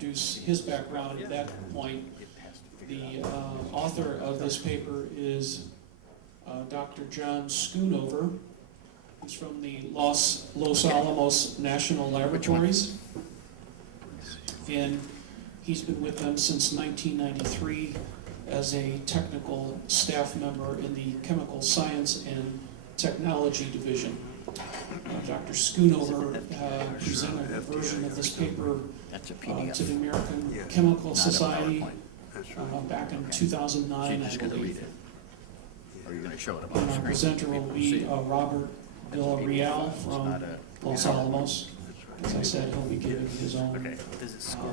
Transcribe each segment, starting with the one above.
introduce his background at that point. The author of this paper is Dr. John Schoonover. He's from the Los Alamos National Laboratories, and he's been with them since 1993 as a technical staff member in the Chemical Science and Technology Division. Dr. Schoonover presented a version of this paper to the American Chemical Society back in 2009, I believe. Are you going to show it up And on the our screen? presenter will be Robert Villarreal from Los Alamos. As I said, he'll be giving his own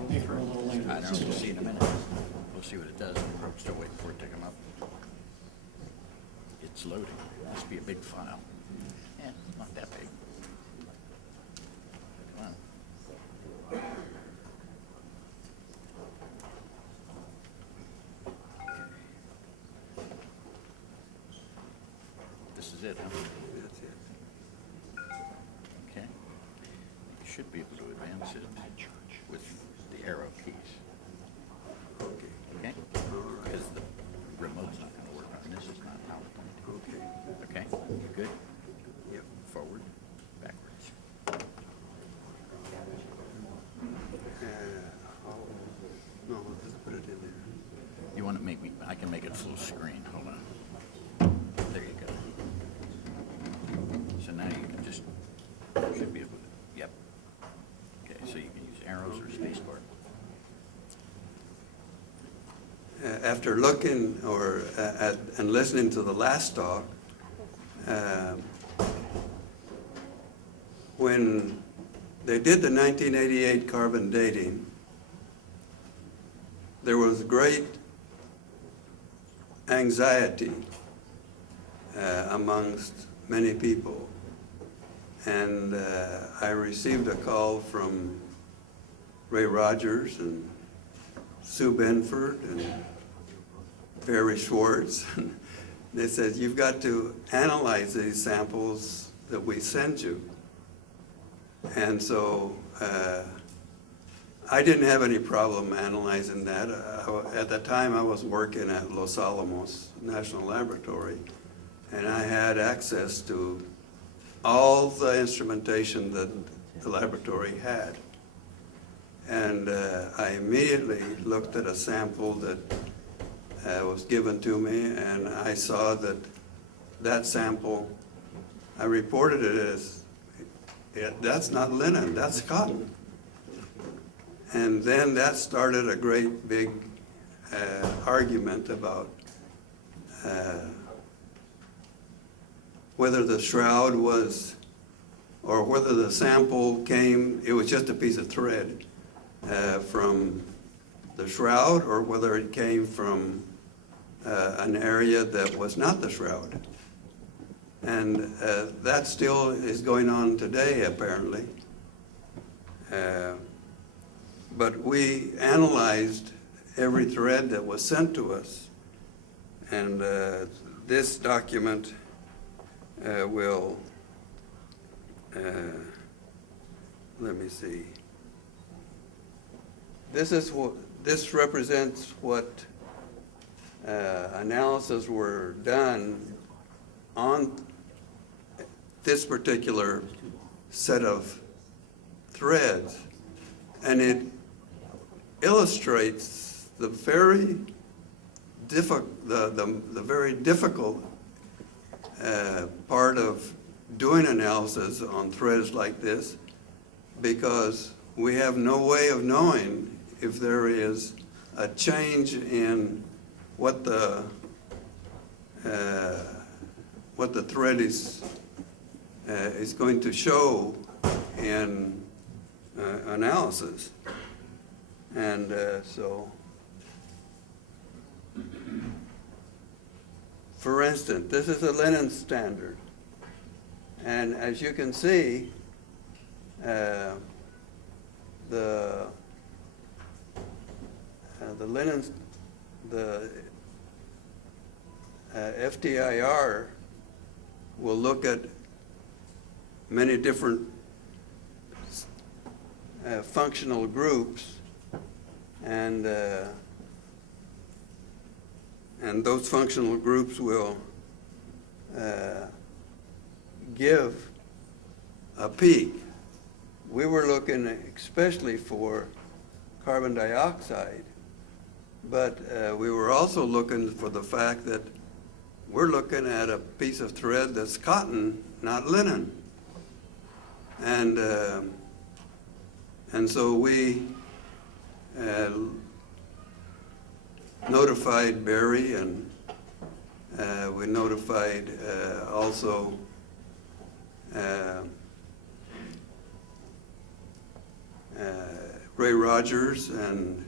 paper a little later I know, we'll see today. in a minute. We'll see what it does. We're still waiting for it to come up. It's loading. Must be a big file. Yeah, not that big. Come on. This is it, huh? That's it. Okay. You should be able to advance it with the arrow keys. Okay. Okay? All right. Because the remote's not going to work on this. It's not PowerPoint. Okay. Okay? You good? Yep. Forward, backwards. No, just put it in there. You want to make me, I can make it full screen. Hold on. There you go. So now you can just, should be able to, yep. Okay, so you can use arrows or spacebar. After looking at and listening to the last talk, when they did the 1988 carbon dating, there was great anxiety amongst many people. And I received a call from Ray Rogers and Sue Benford and Barry Schwartz. They said, you've got to analyze these samples that we send you. And so I didn't have any problem analyzing that. At the time I was working at Los Alamos National Laboratory, and I had access to all the instrumentation that the laboratory had. And I immediately looked at a sample that was given to me, and I saw that that sample, I reported it as, that's not linen, that's cotton. And then that started a great big argument about whether the shroud was, or whether the sample came, it was just a piece of thread from the shroud, or whether it came from an area that was not the shroud. And that still is going on today, apparently. But we analyzed every thread that was sent to us. And this document will, let me see. This represents what analysis were done on this particular set of threads, and it illustrates the very difficult part of doing analysis on threads like this, because we have no way of knowing if there is a change in what the thread is going to show in analysis. And so, for instance, this is a linen standard. And as you can see, the linen, the FTIR will look at many different functional groups And those functional groups will give a peak. We were looking especially for carbon dioxide, but we were also looking for the fact that we're looking at a piece of thread that's cotton, not linen. And so we notified Barry, and we notified also Ray Rogers, and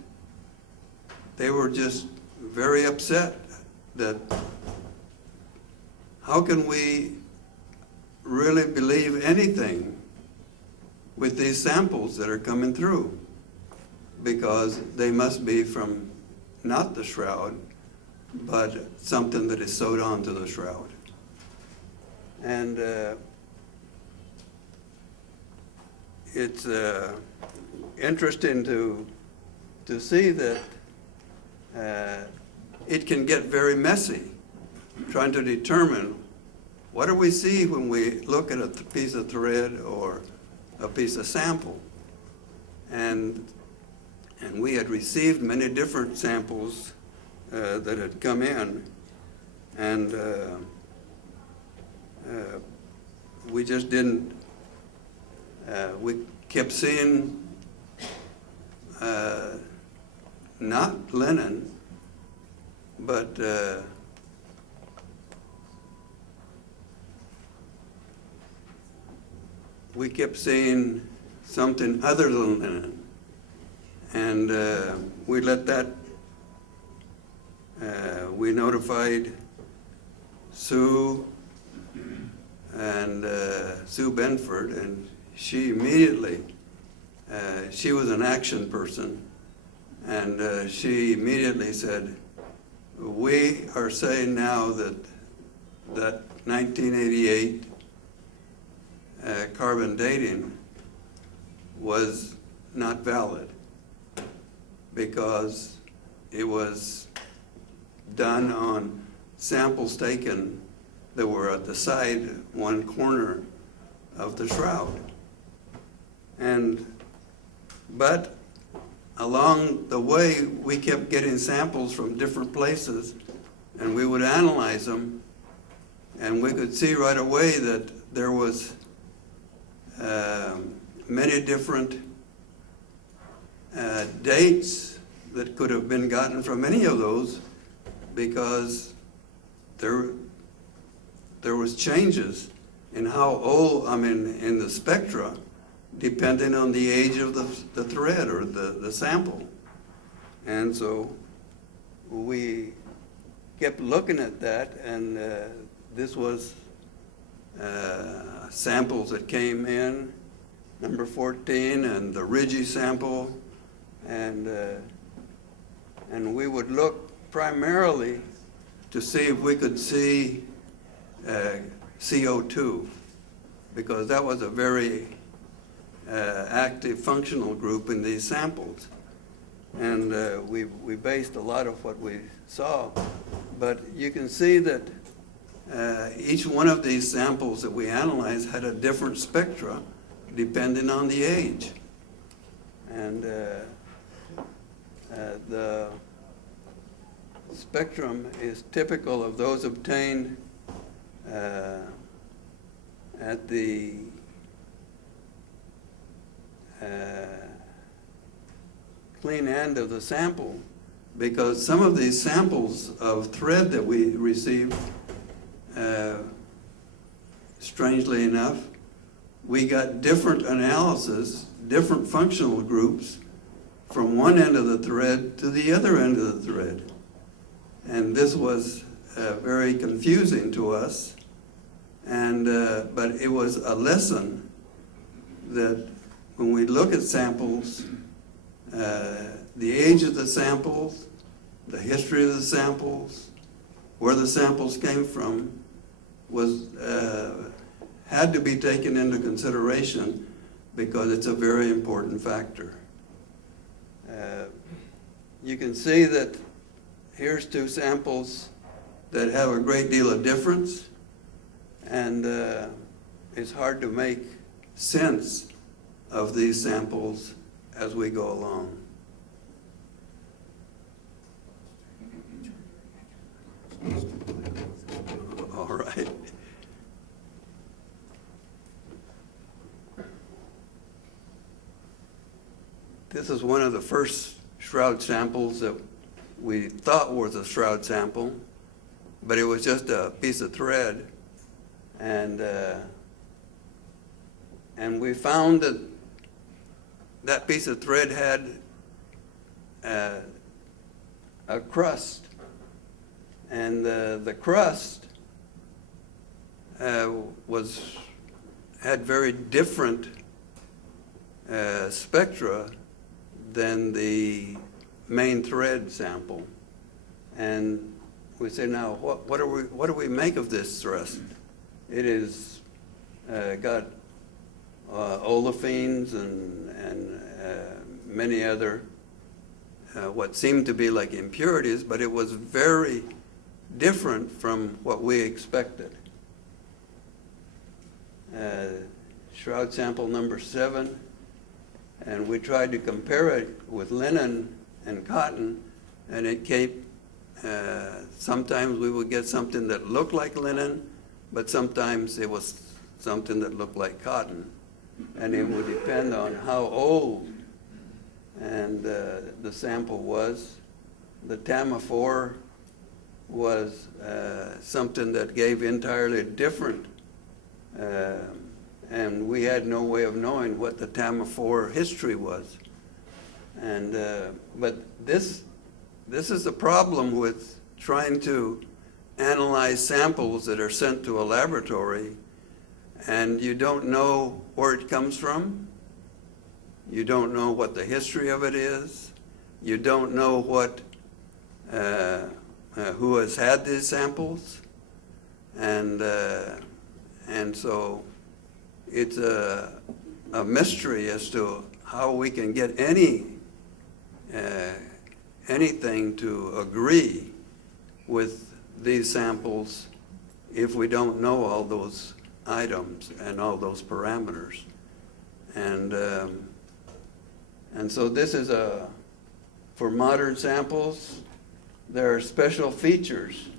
they were just very upset that how can we really believe anything with these samples that are coming through, because they must be from not the shroud, but something that is sewed onto the shroud. And it's interesting to see that it can get very messy trying to determine what do we see when we look at a piece of thread or a piece of sample. And we had received many different samples that had come in, and we just didn't, we kept seeing not linen, but we kept seeing something other than linen. And we let that, we notified Sue and Sue Benford, and she immediately, she was an action person, and she immediately said, we are saying now that 1988 carbon dating was not valid, because it was done on samples taken that were at the side one corner of the shroud. But along the way, we kept getting samples from different places, and we would analyze them, and we could see right away that there was many different dates that could have been gotten from any of those, because there was changes in how old, in the spectra, depending on the age of the thread or the sample. And so we kept looking at that, and this was samples that came in, number 14, and the Ridgy sample, and we would look primarily to see if we could see CO2, because that was a very active functional group in these samples. And we based a lot of what we saw, but you can see that each one of these samples that we analyzed had a different spectra depending on the age. And the spectrum is typical of those obtained at the clean end of the sample, because some of these samples of thread that we received, strangely enough, we got different analysis, different functional groups from one end of the thread to the other end of the thread. And this was very confusing to us, and but it was a lesson that when we look at samples, the age of the samples, the history of the samples, where the samples came from, was had to be taken into consideration, because it's a very important factor. you can see that here's two samples that have a great deal of difference, and it's hard to make sense of these samples as we go along. All right. This is one of the first shroud samples that we thought was a shroud sample, but it was just a piece of thread. And we found that that piece of thread had a crust. And the crust had very different spectra than the main thread sample. And we say, now, what do we make of this thrust? It is got olefins and many other what seemed to be like impurities, but it was very different from what we expected. Shroud sample number 7, and we tried to compare it with linen and cotton, and it came, sometimes we would get something that looked like linen, but sometimes it was something that looked like cotton. And it would depend on how old and the sample was. The Tama-4 was something that gave entirely different, and we had no way of knowing what the Tama-4 history was. And but this is the problem with trying to analyze samples that are sent to a laboratory, and you don't know where it comes from. You don't know what the history of it is. You don't know what who has had these samples, and so it's a mystery as to how we can get anything to agree with these samples if we don't know all those items and all those parameters. And so this is for modern samples, there are special features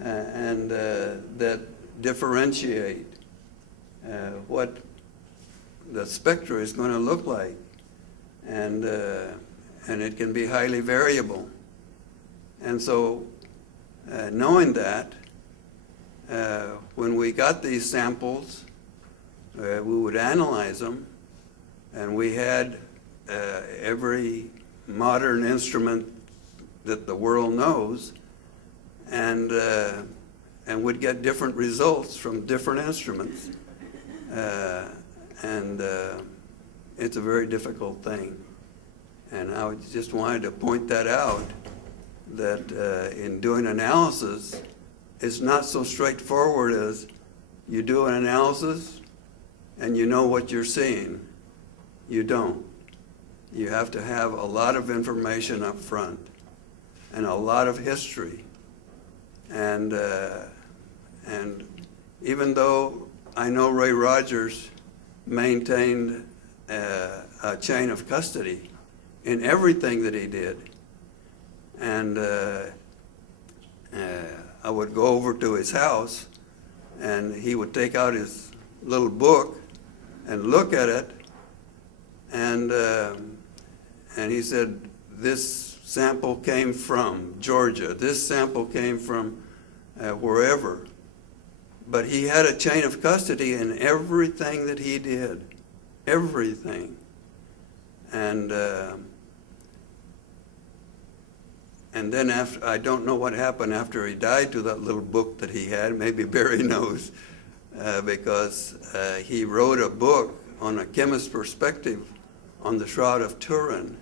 and that differentiate what the spectra is going to look like, and it can be highly variable. And so knowing that, when we got these samples, we would analyze them, and we had every modern instrument that the world knows, and would get different results from different instruments. It's a very difficult thing. And I just wanted to point that out, that in doing analysis, it's not so straightforward as you do an analysis and you know what you're seeing. You don't. You have to have a lot of information up front and a lot of history. And even though I know Ray Rogers maintained a chain of custody in everything that he did, and I would go over to his house, and he would take out his little book and look at it, and he said, this sample came from Georgia, this sample came from wherever. But he had a chain of custody in everything that he did, everything. And then after, I don't know what happened after he died to that little book that he had. Maybe Barry knows, because he wrote a book on a chemist's perspective on the Shroud of Turin.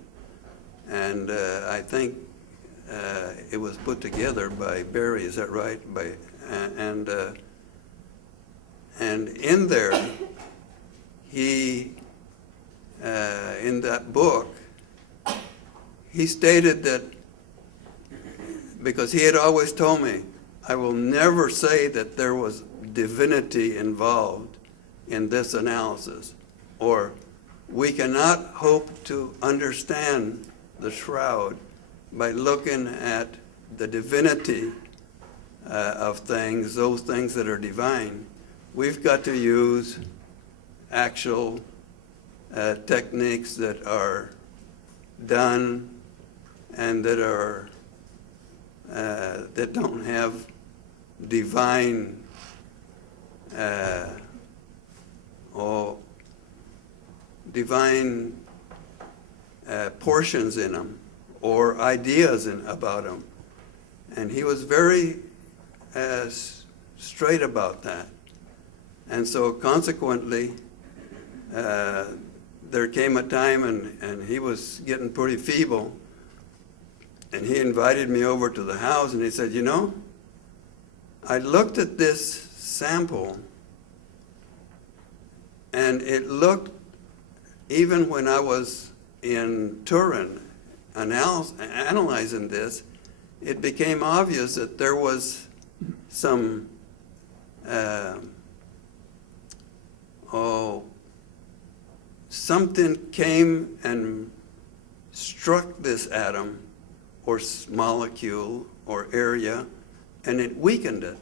And I think it was put together by Barry, is that right? And in there, he, in that book, he stated that, because he had always told me, I will never say that there was divinity involved in this analysis, or we cannot hope to understand the shroud by looking at the divinity of things, those things that are divine. We've got to use actual techniques that are done and that are that don't have divine or divine portions in them or ideas about them. And he was very straight about that. And so consequently, there came a time, and he was getting pretty feeble, and he invited me over to the house, and he said, you know, I looked at this sample, and it looked, even when I was in Turin analyzing this, it became obvious that there was some something came and struck this atom or molecule or area, and it weakened it.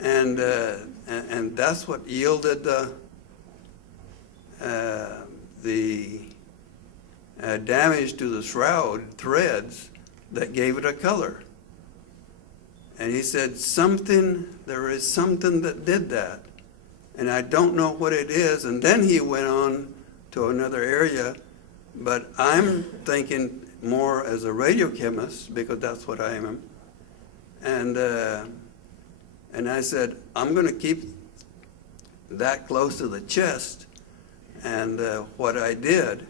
And that's what yielded the damage to the shroud threads that gave it a color. And he said, there is something that did that, and I don't know what it is. And then he went on to another area, but I'm thinking more as a radiochemist, because that's what I am. And I said, I'm going to keep that close to the chest, and what I did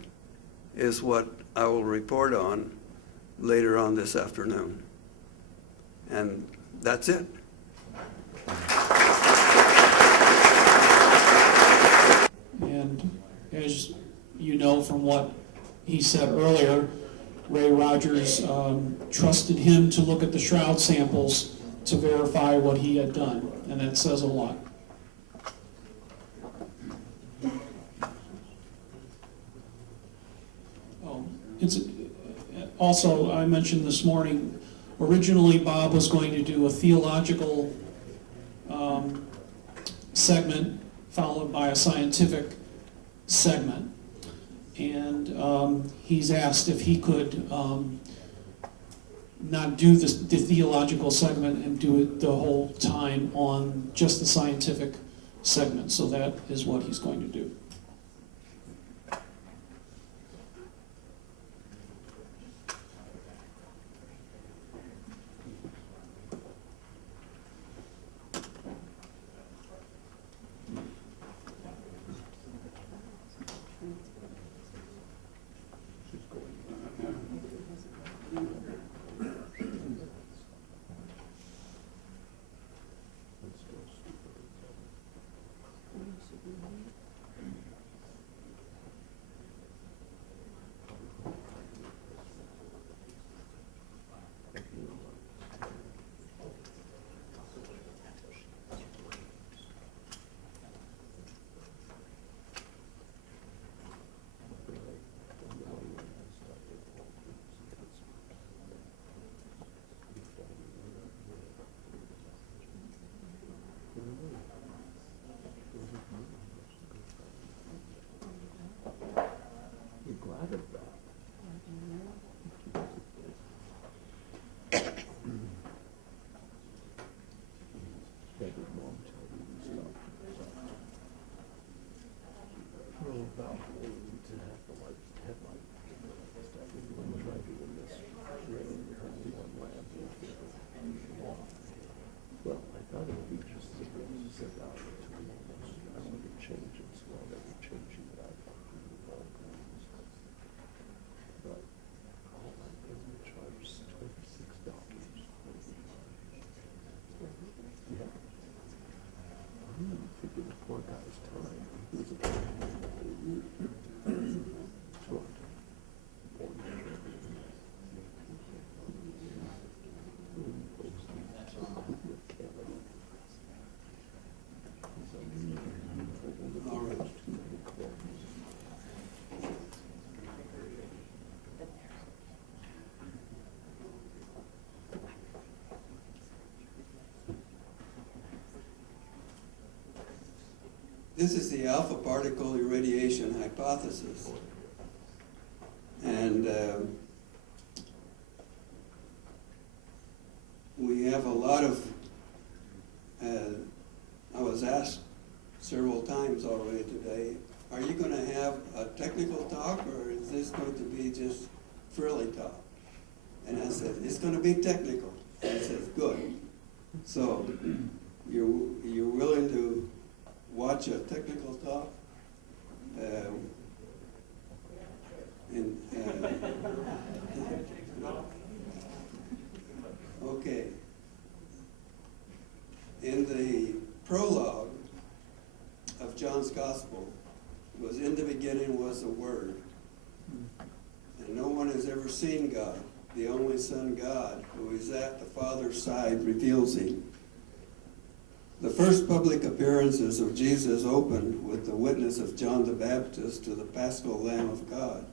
is what I will report on later on this afternoon. And that's it. And as you know from what he said earlier, Ray Rogers trusted him to look at the shroud samples to verify what he had done, and that says a lot. Also, I mentioned this morning, originally Bob was going to do a theological segment followed by a scientific segment. And he's asked if he could not do the theological segment and do it the whole time on just the scientific segment. So that is what he's going to do. this is the alpha particle irradiation hypothesis. And we have a lot of, I was asked several times already today, are you going to have a technical talk, or is this going to be just frilly talk? And I said, it's going to be technical. And I said, good. So you're willing to watch a technical talk? Okay. In the prologue of John's Gospel, was in the beginning was the Word. And no one has ever seen God. The only Son, God, who is at the Father's side, reveals him. The first public appearances of Jesus opened with the witness of John the Baptist to the Paschal Lamb of God.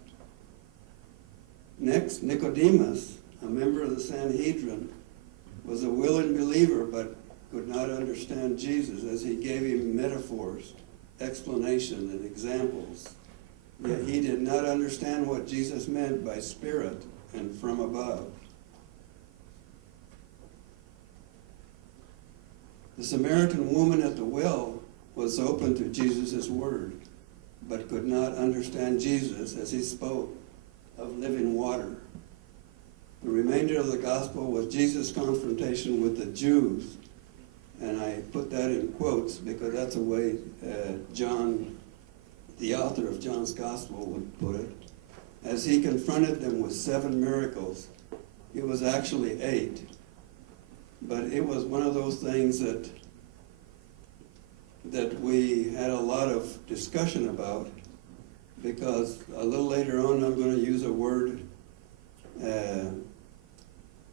Next, Nicodemus, a member of the Sanhedrin, was a willing believer but could not understand Jesus as he gave him metaphors, explanation, and examples. Yet he did not understand what Jesus meant by spirit and from above. The Samaritan woman at the well was open to Jesus' word, but could not understand Jesus as he spoke of living water. The remainder of the gospel was Jesus' confrontation with the Jews, and I put that in quotes because that's the way John, the author of John's gospel, would put it. As he confronted them with 7 miracles, it was actually 8. But it was one of those things that we had a lot of discussion about, because a little later on I'm going to use a word,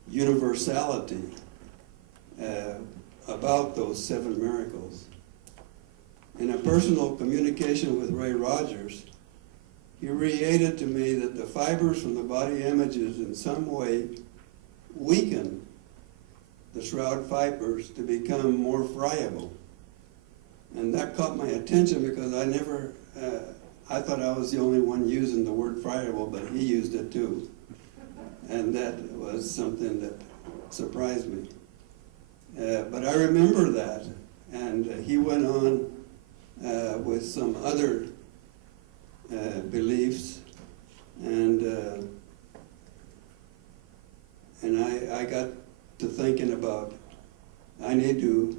universality, about those 7 miracles. In a personal communication with Ray Rogers, he related to me that the fibers from the body images in some way weaken the shroud fibers to become more friable. And that caught my attention because I thought I was the only one using the word friable, but he used it too. And that was something that surprised me. But I remember that, and he went on with some other beliefs, and I got to thinking about, I need to,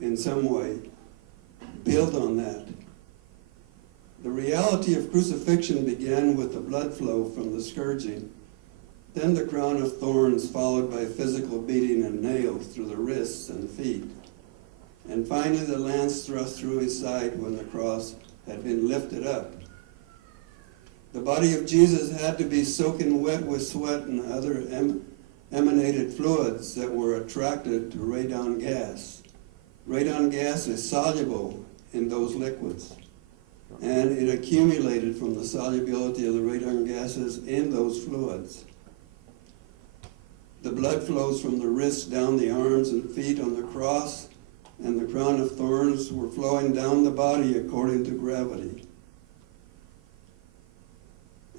in some way, build on that. The reality of crucifixion began with the blood flow from the scourging, then the crown of thorns followed by physical beating and nails through the wrists and feet, and finally the lance thrust through his side when the cross had been lifted up. The body of Jesus had to be soaking wet with sweat and other emanated fluids that were attracted to radon gas. Radon gas is soluble in those liquids, and it accumulated from the solubility of the radon gases in those fluids. The blood flows from the wrists down the arms and feet on the cross, and the crown of thorns were flowing down the body according to gravity.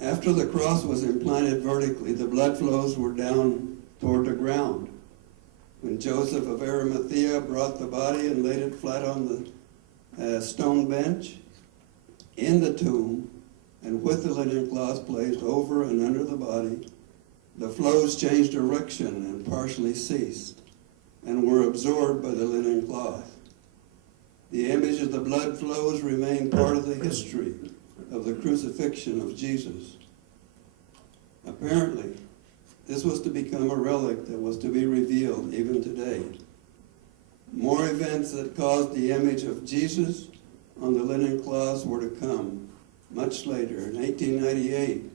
After the cross was implanted vertically, the blood flows were down toward the ground. When Joseph of Arimathea brought the body and laid it flat on the stone bench in the tomb, and with the linen cloth placed over and under the body, the flows changed direction and partially ceased, and were absorbed by the linen cloth. The image of the blood flows remained part of the history of the crucifixion of Jesus. Apparently, this was to become a relic that was to be revealed even today. More events that caused the image of Jesus on the linen cloths were to come much later. In 1898,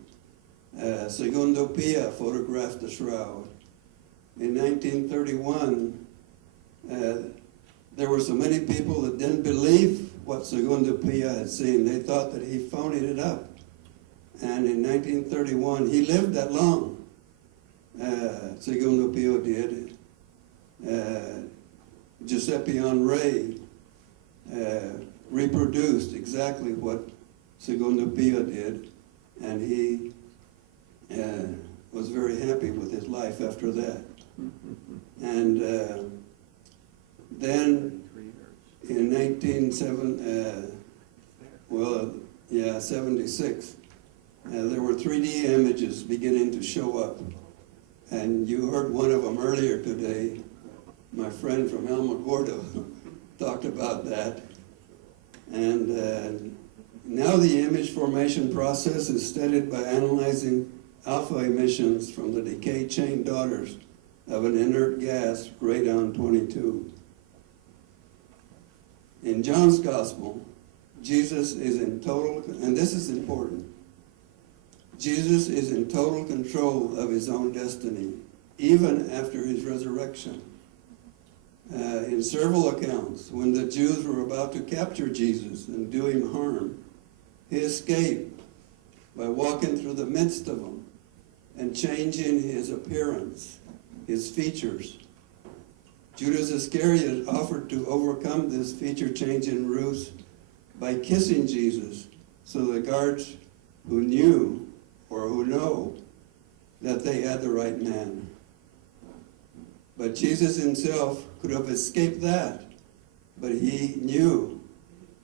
Segundo Pia photographed the shroud. In 1931, there were so many people that didn't believe what Segundo Pia had seen. They thought that he phonied it up. And in 1931, he lived that long. Segundo Pio did. Giuseppe Henry reproduced exactly what Segundo Pio did, and he was very happy with his life after that. And then in 76, there were 3D images beginning to show up. And you heard one of them earlier today. My friend from Alamogordo talked about that. And now the image formation process is studied by analyzing alpha emissions from the decay chain daughters of an inert gas, radon 22. In John's Gospel, Jesus is in total, and this is important, Jesus is in total control of his own destiny, even after his resurrection. In several accounts, when the Jews were about to capture Jesus and do him harm, he escaped by walking through the midst of them and changing his appearance, his features. Judas Iscariot offered to overcome this feature-changing ruse by kissing Jesus, so the guards who knew or who know that they had the right man. But Jesus himself could have escaped that, but he knew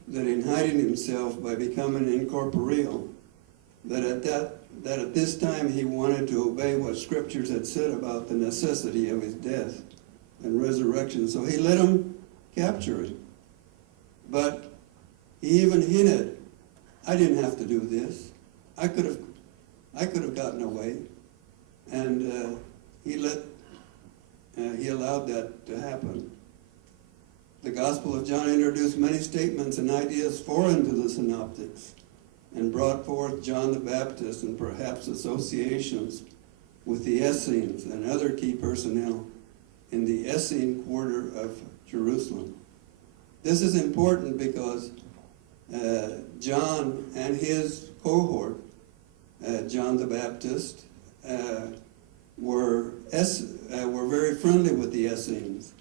that in hiding himself by becoming incorporeal, that at this time he wanted to obey what scriptures had said about the necessity of his death and resurrection. So he let him capture him. But he even hinted, I didn't have to do this. I could have gotten away. And he allowed that to happen. The Gospel of John introduced many statements and ideas foreign to the synoptics and brought forth John the Baptist and perhaps associations with the Essenes and other key personnel in the Essene quarter of Jerusalem. This is important because John and his cohort, John the Baptist, were very friendly with the Essenes.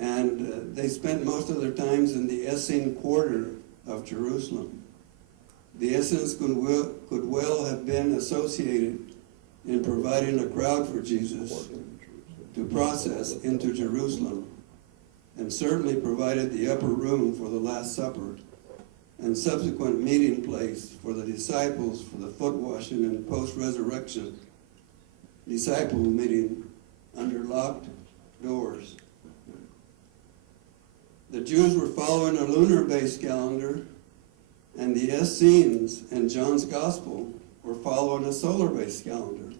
And they spent most of their times in the Essene quarter of Jerusalem. The Essenes could well have been associated in providing a crowd for Jesus to process into Jerusalem, and certainly provided the upper room for the Last Supper and subsequent meeting place for the disciples for the foot washing and post-resurrection disciple meeting under locked doors. The Jews were following a lunar-based calendar, and the Essenes and John's Gospel were following a solar-based calendar,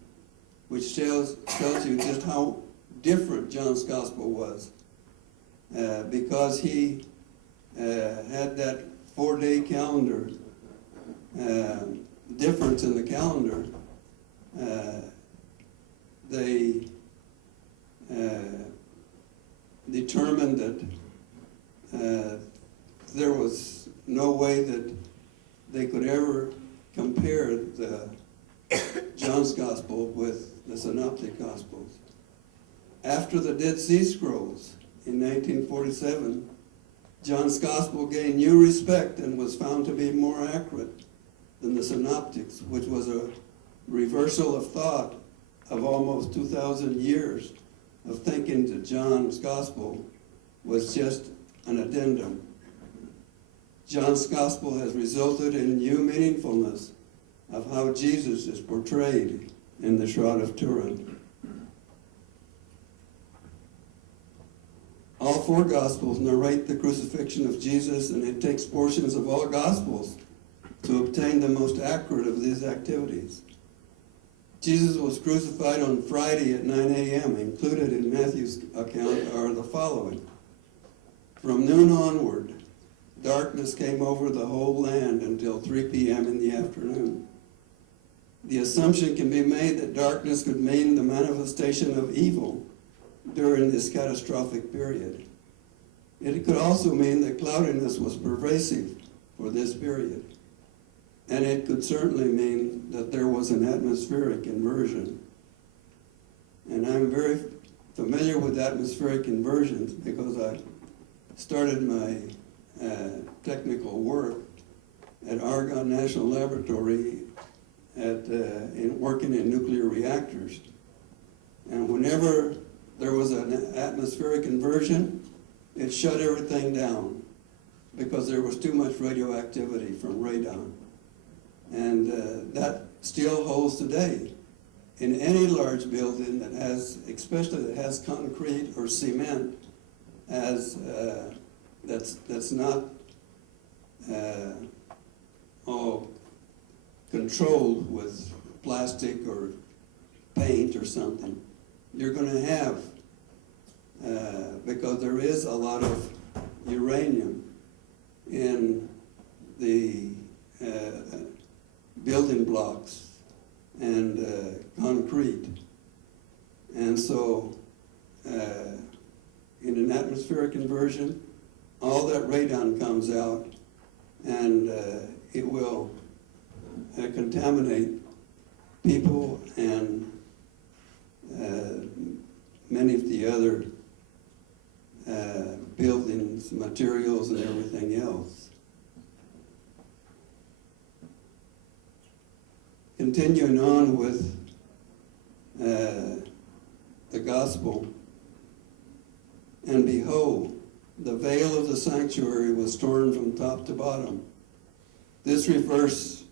which tells you just how different John's Gospel was, because he had that 4-day calendar difference in the calendar. They determined that there was no way that they could ever compare John's Gospel with the Synoptic Gospels. After the Dead Sea Scrolls in 1947, John's Gospel gained new respect and was found to be more accurate than the Synoptics, which was a reversal of thought of almost 2,000 years of thinking that John's Gospel was just an addendum. John's Gospel has resulted in new meaningfulness of how Jesus is portrayed in the Shroud of Turin. All 4 Gospels narrate the crucifixion of Jesus, and it takes portions of all Gospels to obtain the most accurate of these activities. Jesus was crucified on Friday at 9 a.m. Included in Matthew's account are the following. From noon onward, darkness came over the whole land until 3 p.m. in the afternoon. The assumption can be made that darkness could mean the manifestation of evil during this catastrophic period. It could also mean that cloudiness was pervasive for this period. And it could certainly mean that there was an atmospheric inversion. And I'm very familiar with atmospheric inversions because I started my technical work at Argonne National Laboratory working in nuclear reactors. And whenever there was an atmospheric inversion, it shut everything down because there was too much radioactivity from radon. And that still holds today. In any large building that has, especially that has concrete or cement, that's not all controlled with plastic or paint or something, you're going to have, because there is a lot of uranium in the building blocks and concrete. And so in an atmospheric inversion, all that radon comes out and it will contaminate people and many of the other buildings, materials, and everything else. Continuing on with the gospel, and behold, the veil of the sanctuary was torn from top to bottom. This refers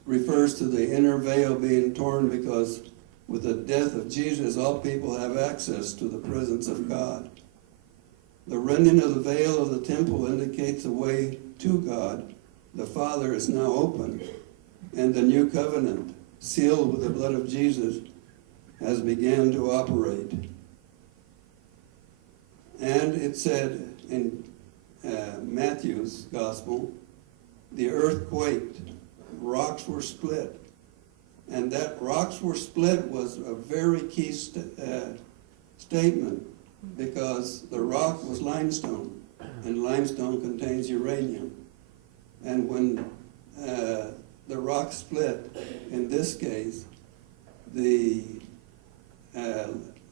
to the inner veil being torn because with the death of Jesus, all people have access to the presence of God. The rending of the veil of the temple indicates the way to God. The Father is now open, and the new covenant, sealed with the blood of Jesus, has begun to operate. And it said in Matthew's gospel, the earth quaked, rocks were split. And that rocks were split was a very key statement, because the rock was limestone, and limestone contains uranium. And when the rock split, in this case, the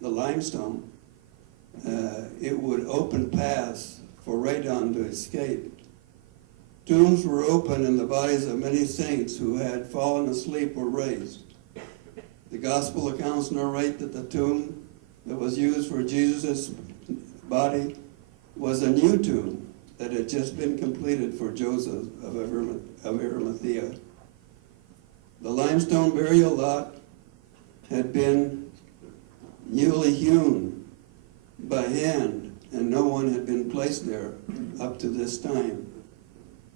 limestone, it would open paths for radon to escape. Tombs were opened and the bodies of many saints who had fallen asleep were raised. The gospel accounts narrate that the tomb that was used for Jesus' body was a new tomb that had just been completed for Joseph of Arimathea. The limestone burial lot had been newly hewn by hand, and no one had been placed there up to this time.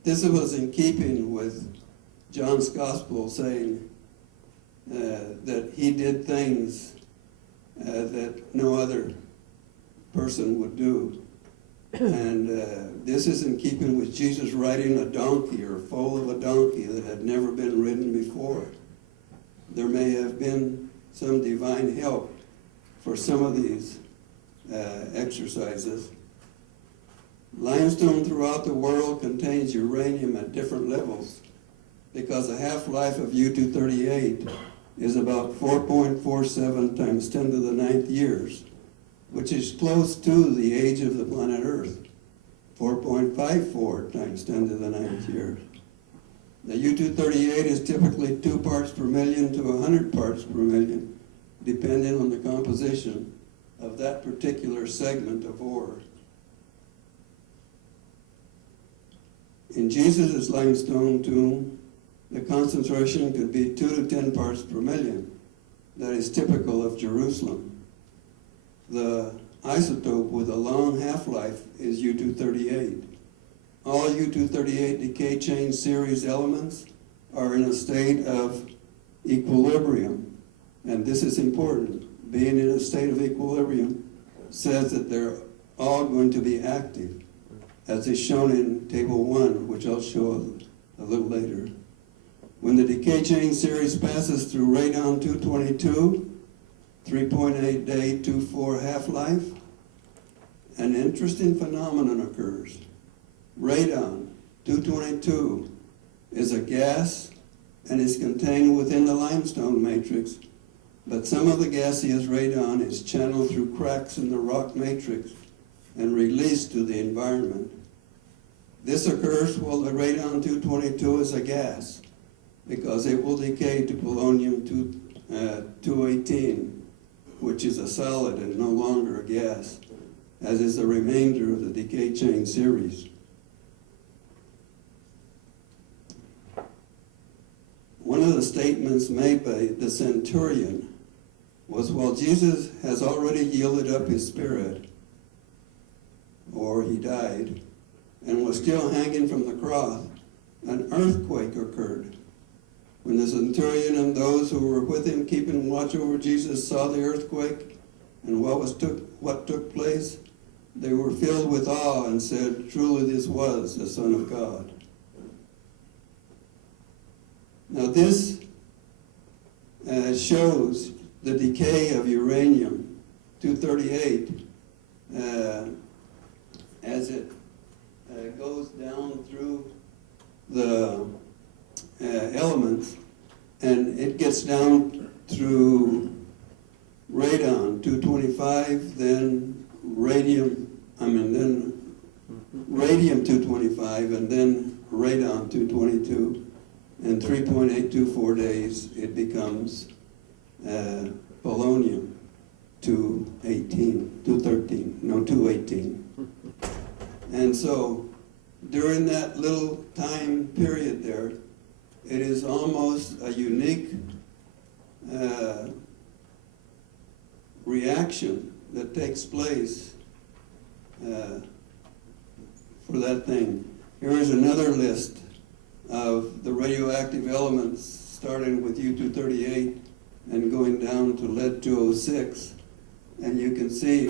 This was in keeping with John's gospel saying that he did things that no other person would do. And this is in keeping with Jesus riding a donkey or foal of a donkey that had never been ridden before. There may have been some divine help for some of these exercises. Limestone throughout the world contains uranium at different levels because the half-life of U-238 is about 4.47 times 10 to the 9th years, which is close to the age of the planet Earth, 4.54 times 10 to the 9th years. The U-238 is typically 2 parts per million to 100 parts per million, depending on the composition of that particular segment of ore. In Jesus' limestone tomb, the concentration could be 2 to 10 parts per million. That is typical of Jerusalem. The isotope with a long half-life is U-238. All U-238 decay chain series elements are in a state of equilibrium. And this is important. Being in a state of equilibrium says that they're all going to be active, as is shown in Table 1, which I'll show a little later. When the decay chain series passes through radon-222, 3.8 day 2.4 half-life, an interesting phenomenon occurs. Radon-222 is a gas and is contained within the limestone matrix, but some of the gaseous radon is channeled through cracks in the rock matrix and released to the environment. This occurs while the radon-222 is a gas, because it will decay to polonium-218, which is a solid and no longer a gas, as is the remainder of the decay chain series. One of the statements made by the centurion was, while Jesus has already yielded up his spirit, or he died, and was still hanging from the cross, an earthquake occurred. When the centurion and those who were with him keeping watch over Jesus saw the earthquake and what took place, they were filled with awe and said, "Truly this was the Son of God." Now this shows the decay of uranium-238 as it goes down through the elements, and it gets down through radon-225, then radium-225, and then radon-222. In 3.824 days, it becomes polonium-218. And so during that little time period there, it is almost a unique reaction that takes place for that thing. Here is another list of the radioactive elements, starting with U-238 and going down to lead-206. And you can see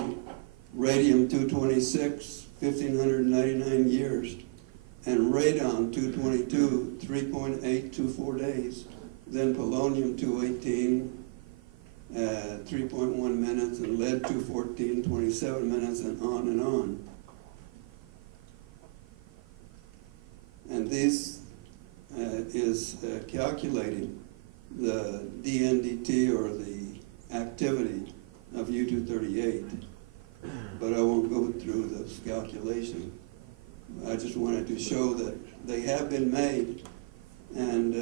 radium-226, 1,599 years, and radon-222, 3.824 days, then polonium-218, 3.1 minutes, and lead-214, 27 minutes, and on and on. And this is calculating the DNDT, or the activity of U-238. But I won't go through this calculation. I just wanted to show that they have been made, and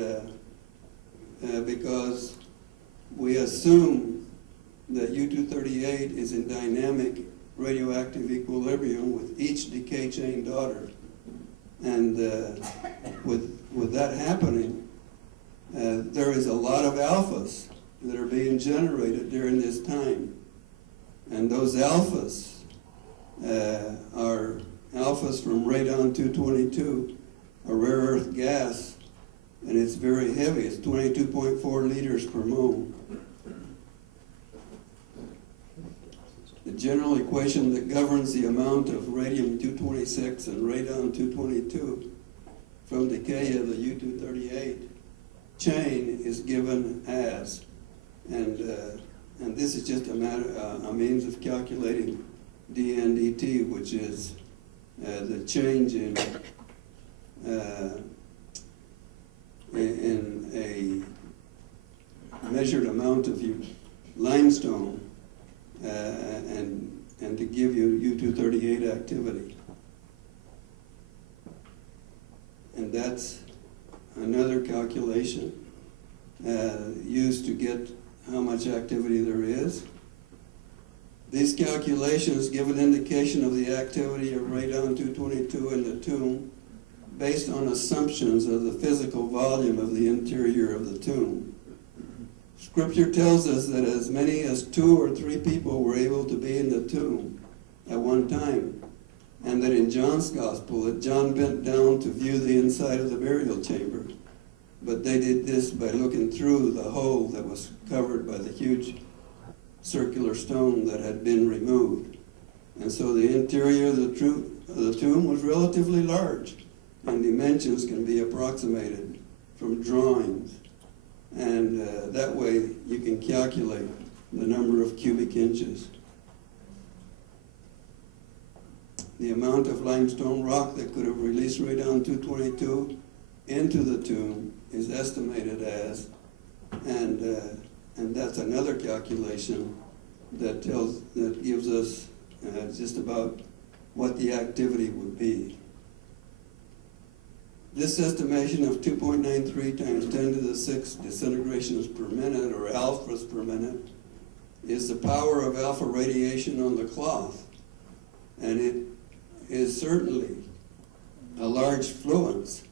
because we assume that U-238 is in dynamic radioactive equilibrium with each decay chain daughter. And with that happening, there is a lot of alphas that are being generated during this time. And those alphas are alphas from radon-222, a rare earth gas, and it's very heavy. It's 22.4 liters per mole. The general equation that governs the amount of radium-226 and radon-222 from decay of the U-238 chain is given as, and this is just a means of calculating DNDT, which is the change in a measured amount of limestone, and to give you U-238 activity. And that's another calculation used to get how much activity there is. These calculations give an indication of the activity of radon-222 in the tomb based on assumptions of the physical volume of the interior of the tomb. Scripture tells us that as many as 2 or 3 people were able to be in the tomb at one time, and that in John's gospel that John bent down to view the inside of the burial chamber, but they did this by looking through the hole that was covered by the huge circular stone that had been removed. And so the interior of the tomb was relatively large, and dimensions can be approximated from drawings. And that way you can calculate the number of cubic inches. The amount of limestone rock that could have released radon-222 into the tomb is estimated as, and that's another calculation that gives us just about what the activity would be. This estimation of 2.93 times 10 to the 6 disintegrations per minute, or alphas per minute, is the power of alpha radiation on the cloth. And it is certainly a large fluence.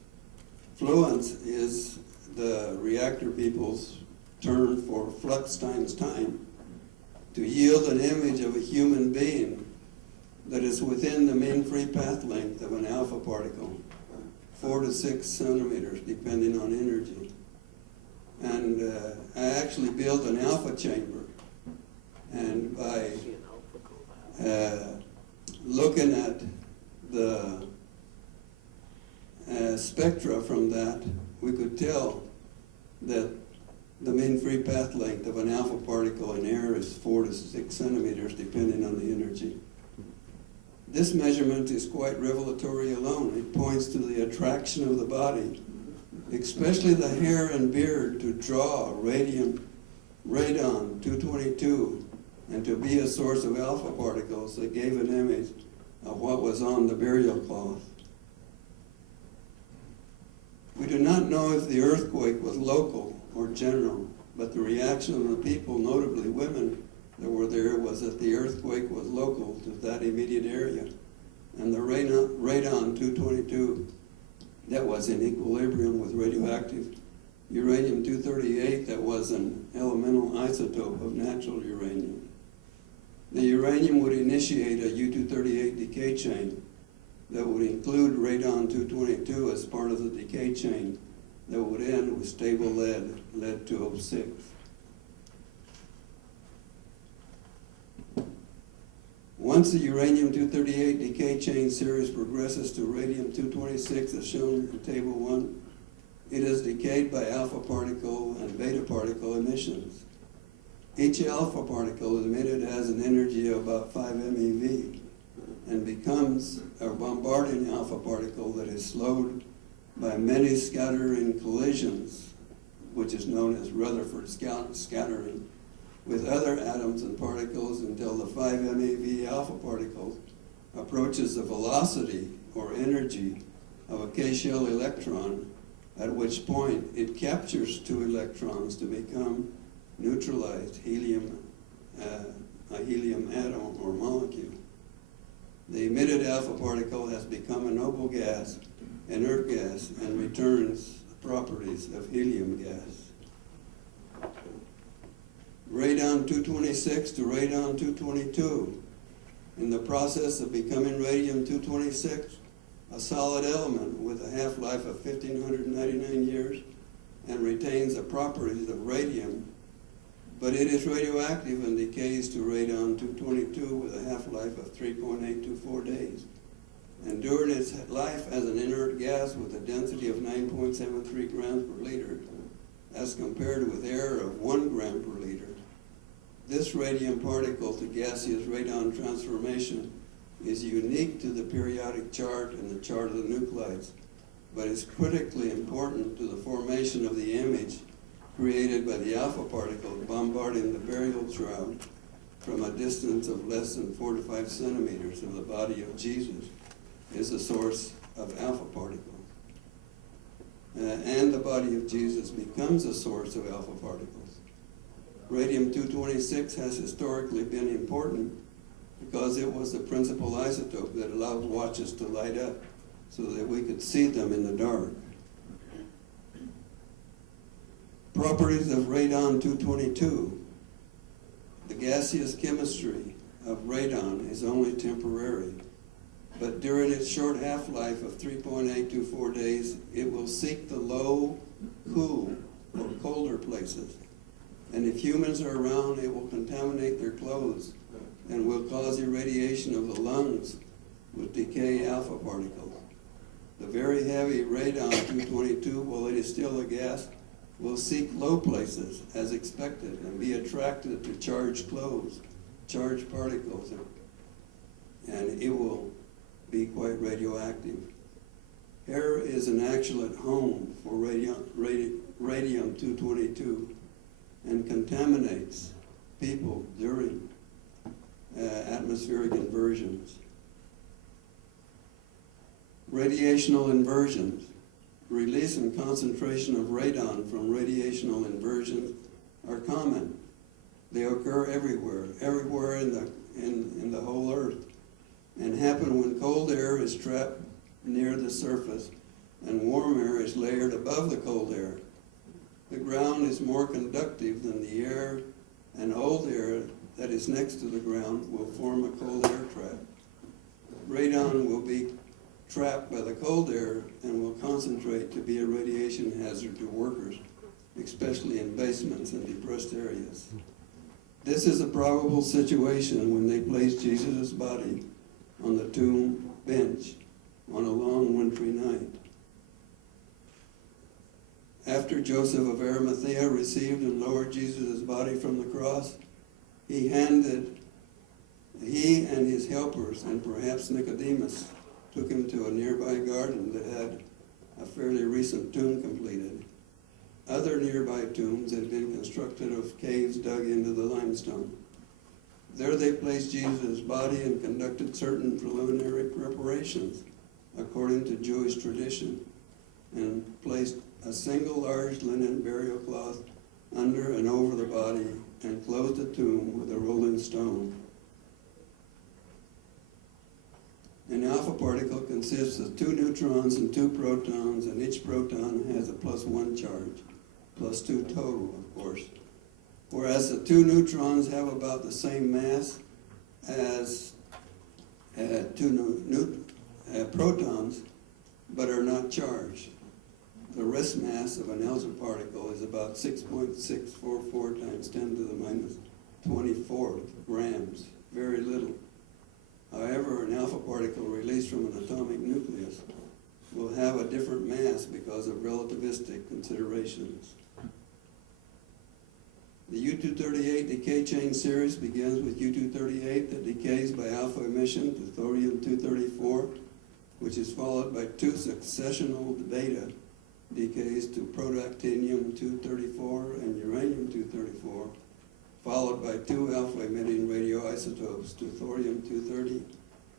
Fluence is the reactor people's term for flux times time, to yield an image of a human being that is within the mean free path length of an alpha particle, 4 to 6 centimeters, depending on energy. And I actually built an alpha chamber, and by looking at the spectra from that, we could tell that the mean free path length of an alpha particle in air is 4 to 6 centimeters, depending on the energy. This measurement is quite revelatory alone. It points to the attraction of the body, especially the hair and beard, to draw radon 222 and to be a source of alpha particles that gave an image of what was on the burial cloth. We do not know if the earthquake was local or general, but the reaction of the people, notably women that were there, was that the earthquake was local to that immediate area. And the radon 222 that was in equilibrium with radioactive uranium-238 that was an elemental isotope of natural uranium. The uranium would initiate a U-238 decay chain that would include radon-222 as part of the decay chain that would end with stable lead-206. Once the uranium-238 decay chain series progresses to radium-226, as shown in Table 1, it is decayed by alpha particle and beta particle emissions. Each alpha particle emitted has an energy of about 5 MeV and becomes a bombarding alpha particle that is slowed by many scattering collisions, which is known as Rutherford scattering, with other atoms and particles until the 5 MeV alpha particle approaches the velocity or energy of a K-shell electron, at which point it captures 2 electrons to become neutralized helium, a helium atom or molecule. The emitted alpha particle has become a noble gas, inert gas, and returns the properties of helium gas. Radon-226 to radon-222. In the process of becoming radium-226, a solid element with a half-life of 1,599 years and retains the properties of radium, but it is radioactive and decays to radon-222 with a half-life of 3.824 days. And during its life as an inert gas with a density of 9.73 grams per liter, as compared with air of 1 gram per liter, this radium particle to gaseous radon transformation is unique to the periodic chart and the chart of the nuclides, but is critically important to the formation of the image created by the alpha particle bombarding the burial shroud from a distance of less than 4 to 5 centimeters of the body of Jesus is a source of alpha particles. And the body of Jesus becomes a source of alpha particles. Radium-226 has historically been important because it was the principal isotope that allowed watches to light up so that we could see them in the dark. Properties of radon-222. The gaseous chemistry of radon is only temporary, but during its short half-life of 3.824 days, it will seek the low, cool, or colder places. And if humans are around, it will contaminate their clothes and will cause irradiation of the lungs with decay alpha particles. The very heavy radon-222, while it is still a gas, will seek low places as expected and be attracted to charged clothes, charged particles, and it will be quite radioactive. Air is an actual home for radium-222 and contaminates people during atmospheric inversions. Radiational inversions. release and concentration of radon from radiational inversions are common. They occur everywhere in the whole Earth, and happen when cold air is trapped near the surface and warm air is layered above the cold air. The ground is more conductive than the air, and old air that is next to the ground will form a cold air trap. Radon will be trapped by the cold air and will concentrate to be a radiation hazard to workers, especially in basements and depressed areas. This is a probable situation when they placed Jesus' body on the tomb bench on a long wintry night. After Joseph of Arimathea received and lowered Jesus' body from the cross, he and his helpers, and perhaps Nicodemus, took him to a nearby garden that had a fairly recent tomb completed. Other nearby tombs had been constructed of caves dug into the limestone. There they placed Jesus' body and conducted certain preliminary preparations according to Jewish tradition, and placed a single large linen burial cloth under and over the body and closed the tomb with a rolling stone. An alpha particle consists of 2 neutrons and 2 protons, and each proton has a +1 charge, +2 total, of course. Whereas the 2 neutrons have about the same mass as 2 protons, but are not charged. The rest mass of an alpha particle is about 6.644 times 10 to the minus 24 grams, very little. However, an alpha particle released from an atomic nucleus will have a different mass because of relativistic considerations. The U-238 decay chain series begins with U-238 that decays by alpha emission to thorium-234, which is followed by 2 successional beta decays to protactinium-234 and uranium-234, followed by 2 alpha-emitting radioisotopes to thorium-230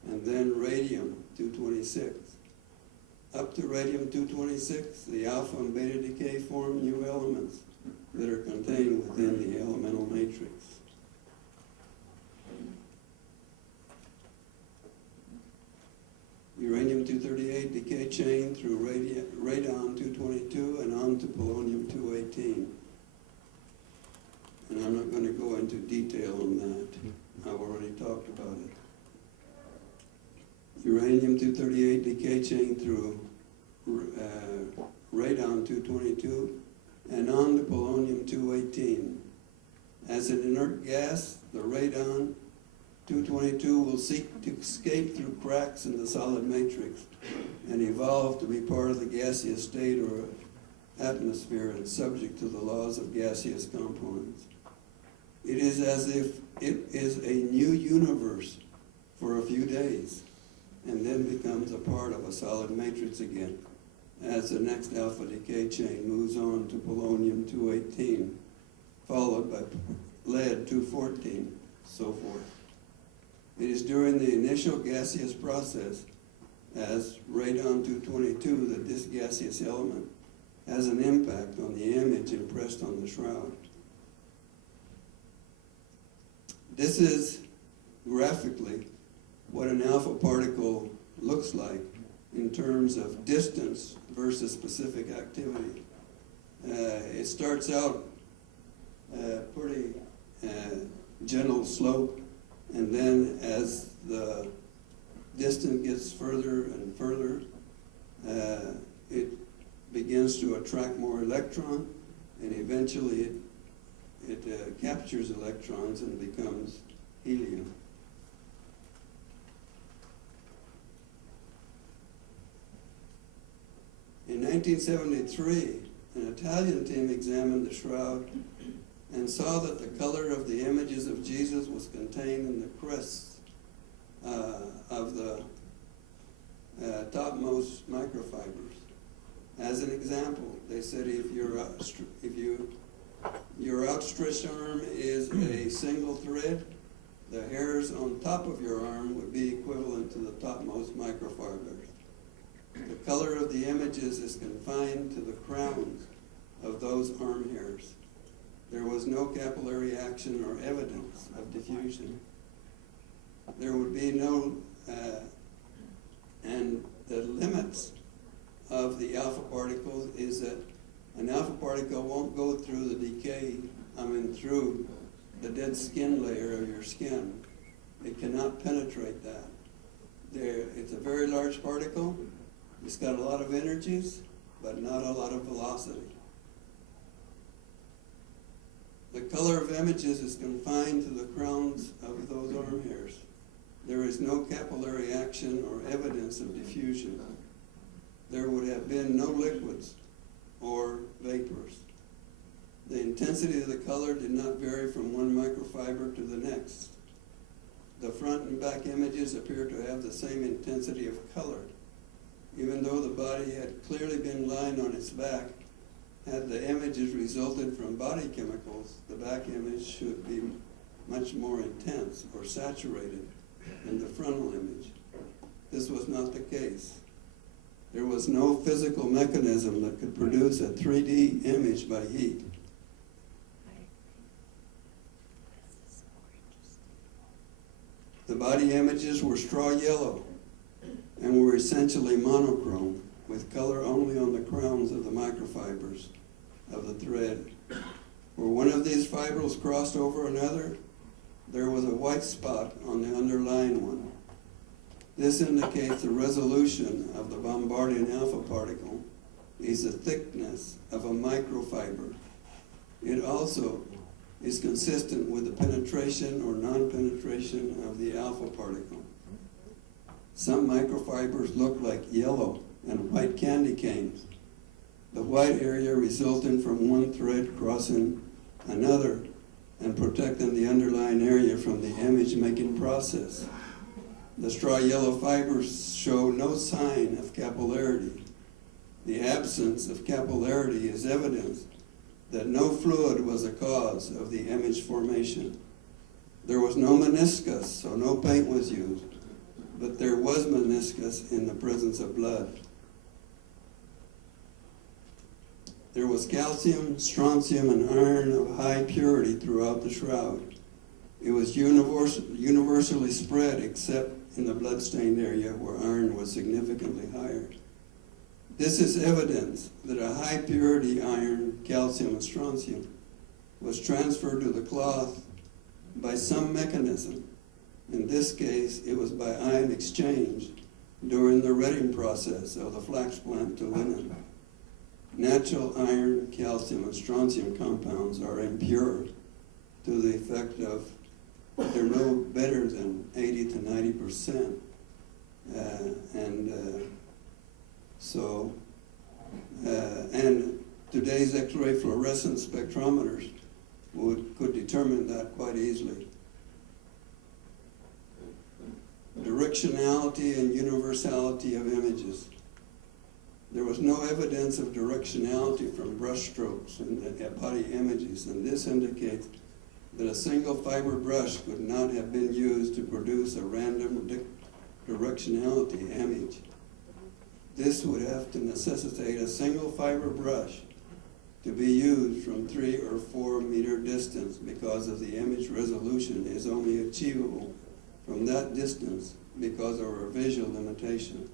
and then radium-226. Up to radium-226, the alpha and beta decay form new elements that are contained within the elemental matrix. Uranium-238 decay chain through radon-222 and on to polonium-218. And I'm not going to go into detail on that. I've already talked about it. Uranium-238 decay chain through radon-222 and on to polonium-218. As an inert gas, the radon-222 will seek to escape through cracks in the solid matrix and evolve to be part of the gaseous state or atmosphere and subject to the laws of gaseous components. It is as if it is a new universe for a few days and then becomes a part of a solid matrix again as the next alpha decay chain moves on to polonium-218, followed by lead-214, so forth. It is during the initial gaseous process as radon-222 that this gaseous element has an impact on the image impressed on the shroud. This is graphically what an alpha particle looks like in terms of distance versus specific activity. It starts out pretty gentle slope, and then as the distance gets further and further, it begins to attract more electron, and eventually it captures electrons and becomes helium. In 1973, an Italian team examined the shroud and saw that the color of the images of Jesus was contained in the crests of the topmost microfibers. As an example, they said if your outstretched arm is a single thread, the hairs on top of your arm would be equivalent to the topmost microfibers. The color of the images is confined to the crowns of those arm hairs. There was no capillary action or evidence of diffusion. There would be no, and the limits of the alpha particles is that an alpha particle won't go through the decay, through the dead skin layer of your skin. It cannot penetrate that. It's a very large particle. It's got a lot of energies, but not a lot of velocity. The color of images is confined to the crowns of those arm hairs. There is no capillary action or evidence of diffusion. There would have been no liquids or vapors. The intensity of the color did not vary from one microfiber to the next. The front and back images appear to have the same intensity of color. Even though the body had clearly been lying on its back, had the images resulted from body chemicals, the back image should be much more intense or saturated than the frontal image. This was not the case. There was no physical mechanism that could produce a 3D image by heat. The body images were straw yellow and were essentially monochrome, with color only on the crowns of the microfibers of the thread. Where one of these fibrils crossed over another, there was a white spot on the underlying one. This indicates the resolution of the bombarding alpha particle is the thickness of a microfiber. It also is consistent with the penetration or non-penetration of the alpha particle. Some microfibers look like yellow and white candy canes. The white area resulting from one thread crossing another and protecting the underlying area from the image-making process. The straw yellow fibers show no sign of capillarity. The absence of capillarity is evidence that no fluid was a cause of the image formation. There was no meniscus, so no paint was used, but there was meniscus in the presence of blood. There was calcium, strontium, and iron of high purity throughout the shroud. It was universally spread except in the bloodstained area where iron was significantly higher. This is evidence that a high purity iron, calcium, and strontium was transferred to the cloth by some mechanism. In this case, it was by ion exchange during the retting process of the flax plant to linen. Natural iron, calcium, and strontium compounds are impure to the effect of they're no better than 80 to 90%. And today's X-ray fluorescence spectrometers could determine that quite easily. Directionality and universality of images. There was no evidence of directionality from brush strokes in the body images, and this indicates that a single fiber brush could not have been used to produce a random directionality image. This would have to necessitate a single fiber brush to be used from 3 or 4 meter distance because of the image resolution is only achievable from that distance because of our visual limitation.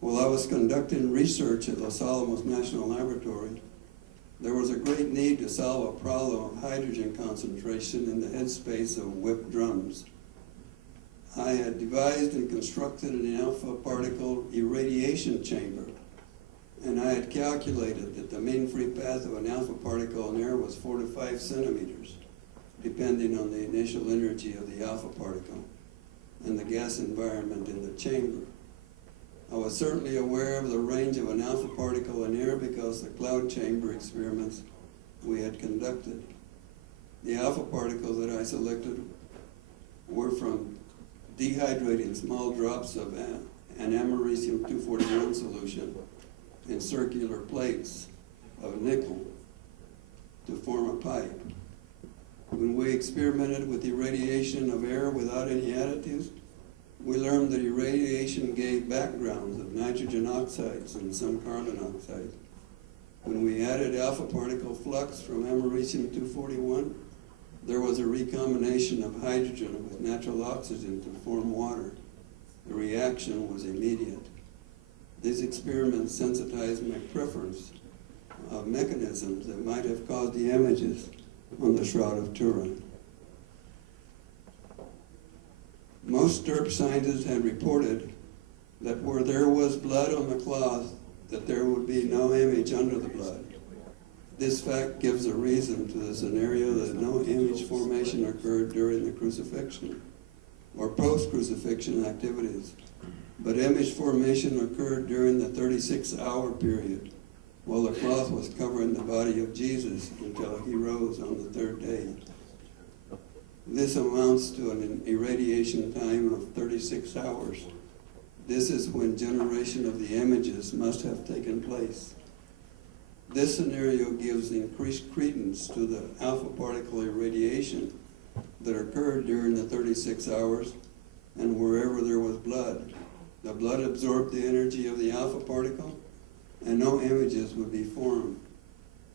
While I was conducting research at Los Alamos National Laboratory, there was a great need to solve a problem of hydrogen concentration in the headspace of whipped drums. I had devised and constructed an alpha particle irradiation chamber, and I had calculated that the mean free path of an alpha particle in air was 4 to 5 centimeters, depending on the initial energy of the alpha particle and the gas environment in the chamber. I was certainly aware of the range of an alpha particle in air because the cloud chamber experiments we had conducted. The alpha particles that I selected were from dehydrating small drops of an americium-241 solution in circular plates of nickel to form a pipe. When we experimented with irradiation of air without any additives, we learned that irradiation gave backgrounds of nitrogen oxides and some carbon oxides. When we added alpha particle flux from americium-241, there was a recombination of hydrogen with natural oxygen to form water. The reaction was immediate. These experiments sensitized my preference of mechanisms that might have caused the images on the Shroud of Turin. Most STERP scientists had reported that where there was blood on the cloth, that there would be no image under the blood. This fact gives a reason to the scenario that no image formation occurred during the crucifixion or post-crucifixion activities, but image formation occurred during the 36-hour period while the cloth was covering the body of Jesus until he rose on the third day. This amounts to an irradiation time of 36 hours. This is when generation of the images must have taken place. This scenario gives increased credence to the alpha particle irradiation that occurred during the 36 hours and wherever there was blood. The blood absorbed the energy of the alpha particle and no images would be formed.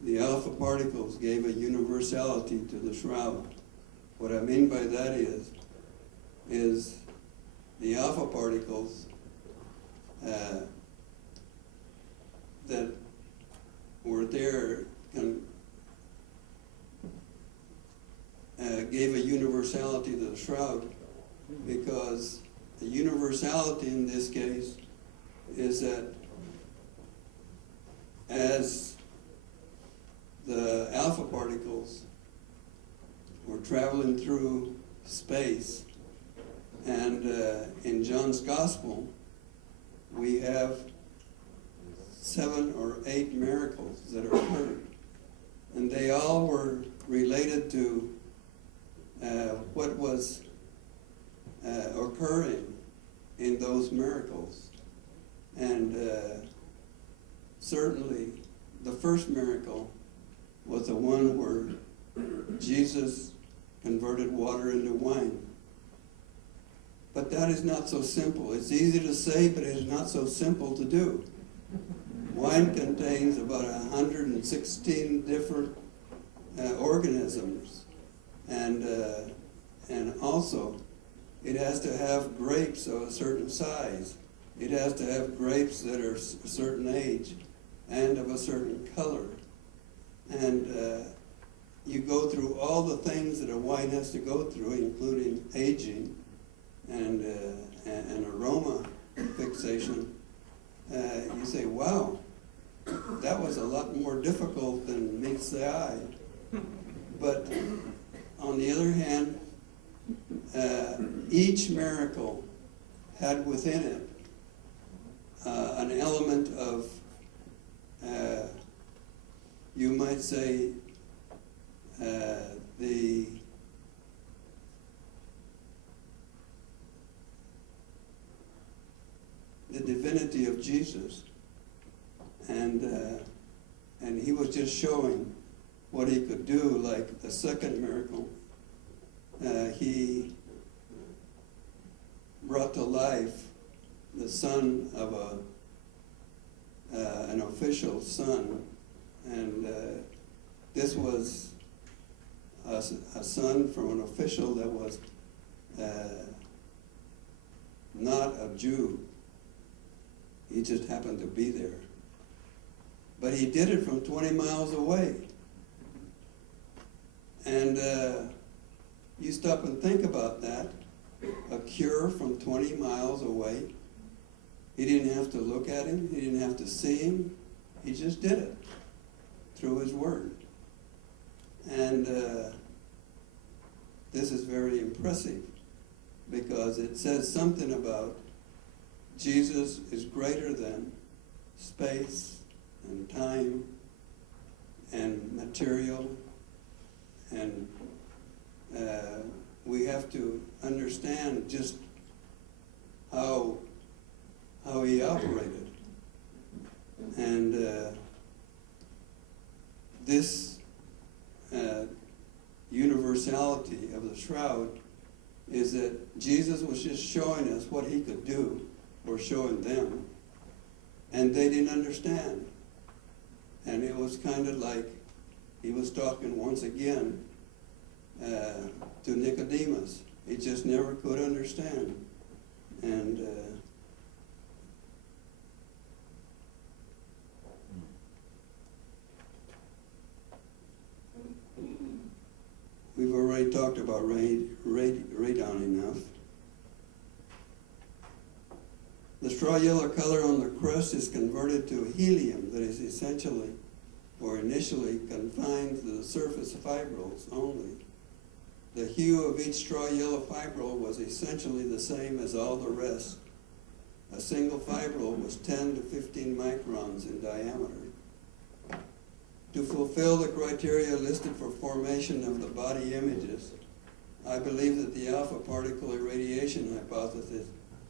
The alpha particles gave a universality to the shroud. What I mean by that is the alpha particles that were there gave a universality to the shroud, because the universality in this case is that as the alpha particles were traveling through space, and in John's Gospel we have 7 or 8 miracles that occurred, and they all were related to what was occurring in those miracles. And certainly the first miracle was the one where Jesus converted water into wine. But that is not so simple. It's easy to say, but it is not so simple to do. Wine contains about 116 different organisms, and also it has to have grapes of a certain size. It has to have grapes that are a certain age and of a certain color. And you go through all the things that a wine has to go through, including aging and aroma fixation. You say, wow, that was a lot more difficult than meets the eye. But on the other hand, each miracle had within it an element of, you might say, the divinity of Jesus, and he was just showing what he could do. Like the second miracle, he brought to life the son of an official son, and this was a son from an official that was not a Jew. He just happened to be there. But he did it from 20 miles away. And you stop and think about that. A cure from 20 miles away. He didn't have to look at him. He didn't have to see him. He just did it through his word. And this is very impressive, because it says something about Jesus is greater than space and time and material, and we have to understand just how he operated. And this universality shroud is that Jesus was just showing us what he could do, or showing them, and they didn't understand. And it was kind of like he was talking once again to Nicodemus. He just never could understand. And we've already talked about radon enough. The straw yellow color on the crust is converted to helium that is essentially, or initially, confined to the surface fibrils only. The hue of each straw yellow fibril was essentially the same as all the rest. A single fibril was 10 to 15 microns in diameter. To fulfill the criteria listed for formation of the body images, I believe that the alpha particle irradiation hypothesis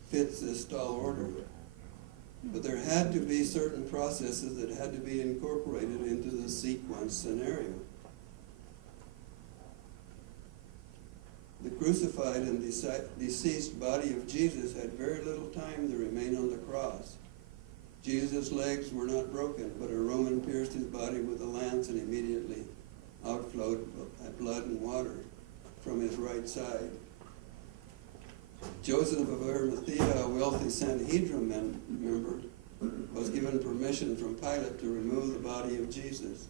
fits this tall order. But there had to be certain processes that had to be incorporated into the sequence scenario. The crucified and deceased body of Jesus had very little time to remain on the cross. Jesus' legs were not broken, but a Roman pierced his body with a lance and immediately outflowed blood and water from his right side. Joseph of Arimathea, a wealthy Sanhedrin member, was given permission from Pilate to remove the body of Jesus.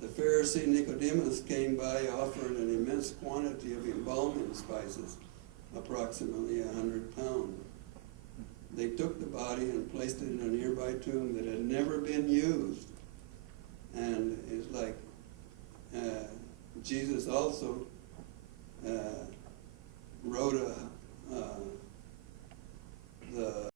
The Pharisee Nicodemus came by offering an immense quantity of embalming spices, approximately 100 pounds. They took the body and placed it in a nearby tomb that had never been used. And it's like Jesus also wrote the